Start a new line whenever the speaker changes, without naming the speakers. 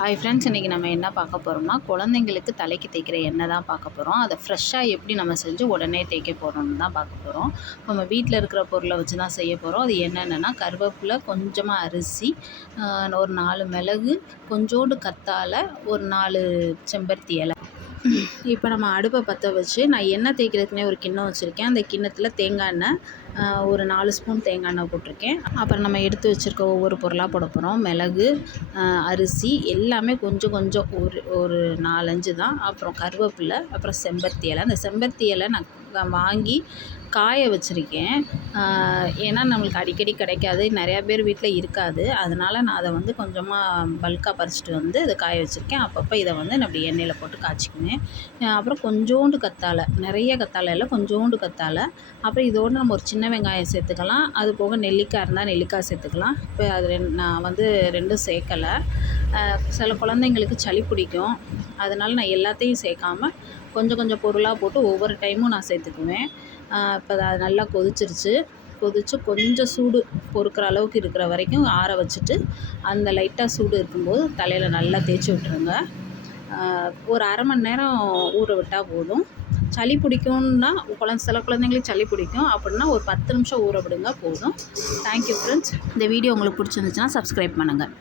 Hi friends இன்றைக்கி நம்ம என்ன பார்க்க போகிறோம்னா குழந்தைங்களுக்கு தலைக்கு தேய்க்கிற எண்ணெய் தான் பார்க்க போகிறோம் அதை ஃப்ரெஷ்ஷாக எப்படி நம்ம செஞ்சு உடனே தேய்க்க போகிறோம்னு தான் பார்க்க போகிறோம் நம்ம வீட்டில் இருக்கிற பொருளை வச்சு தான் செய்ய போகிறோம் அது என்னென்னா கருவேப்பிலை கொஞ்சமாக அரிசி ஒரு நாலு மிளகு கொஞ்சோண்டு கத்தாழை ஒரு நாலு செம்பருத்தி இலை. இப்போ நம்ம அடுப்பை பற்ற வச்சு நான் எண்ணெய் தேய்க்கிறதுக்குனே ஒரு கிண்ணம் வச்சுருக்கேன். அந்த கிண்ணத்தில் தேங்காய் எண்ணெய் ஒரு நாலு ஸ்பூன் தேங்காய் எண்ணெய் போட்டிருக்கேன். அப்புறம் நம்ம எடுத்து வச்சுருக்க ஒவ்வொரு பொருளாக போட போகிறோம் மிளகு அரிசி எல்லாமே கொஞ்சம் கொஞ்சம் ஒரு ஒரு நாலஞ்சு தான். அப்புறம் கருவேப்பிலை அப்புறம் செம்பருத்தி இலை. அந்த செம்பருத்தி இலை நான் வாங்கி காய வச்சுருக்கேன். ஏன்னா நம்மளுக்கு அடிக்கடி கிடைக்காது. நிறையா பேர் வீட்டில் இருக்காது. அதனால் நான் அதை வந்து கொஞ்சமாக பல்காக பறிச்சுட்டு வந்து அதை காய வச்சுருக்கேன். அப்பப்போ இதை வந்து நான் அப்படி எண்ணெயில் போட்டு காய்ச்சிக்குவேன். அப்புறம் கொஞ்சோண்டு கத்தாழை. நிறைய கத்தாழை இல்லை கொஞ்சோண்டு கத்தாழை. அப்புறம் இதோடு நம்ம ஒரு சின்ன வெங்காயம் சேர்த்துக்கலாம். அது போக நெல்லிக்காய் இருந்தால் நெல்லிக்காய் சேர்த்துக்கலாம். இப்போ அது ரெண் நான் வந்து ரெண்டும் சேர்க்கலை. சில குழந்தைங்களுக்கு சளி பிடிக்கும். அதனால் நான் எல்லாத்தையும் சேர்க்காம கொஞ்சம் கொஞ்சம் பொருளாக போட்டு ஒவ்வொரு டைமும் நான் சேர்த்துக்குவேன். இப்போ அது நல்லா கொதிச்சிருச்சு. கொதித்து கொஞ்சம் சூடு பொறுக்கிற அளவுக்கு இருக்கிற வரைக்கும் ஆற வச்சுட்டு அந்த லைட்டாக சூடு இருக்கும்போது தலையில் நல்லா தேய்ச்சி விட்ருங்க ஒரு அரை மணி நேரம் ஊற விட்டால் போதும். சளி பிடிக்கும்னா குழந்தை சில குழந்தைங்களுக்கு சளி பிடிக்கும். அப்படின்னா ஒரு பத்து நிமிஷம் ஊற விடுங்க போதும். தேங்க்யூ ஃப்ரெண்ட்ஸ் இந்த வீடியோ உங்களுக்கு பிடிச்சிருந்துச்சுன்னா சப்ஸ்கிரைப் பண்ணுங்கள்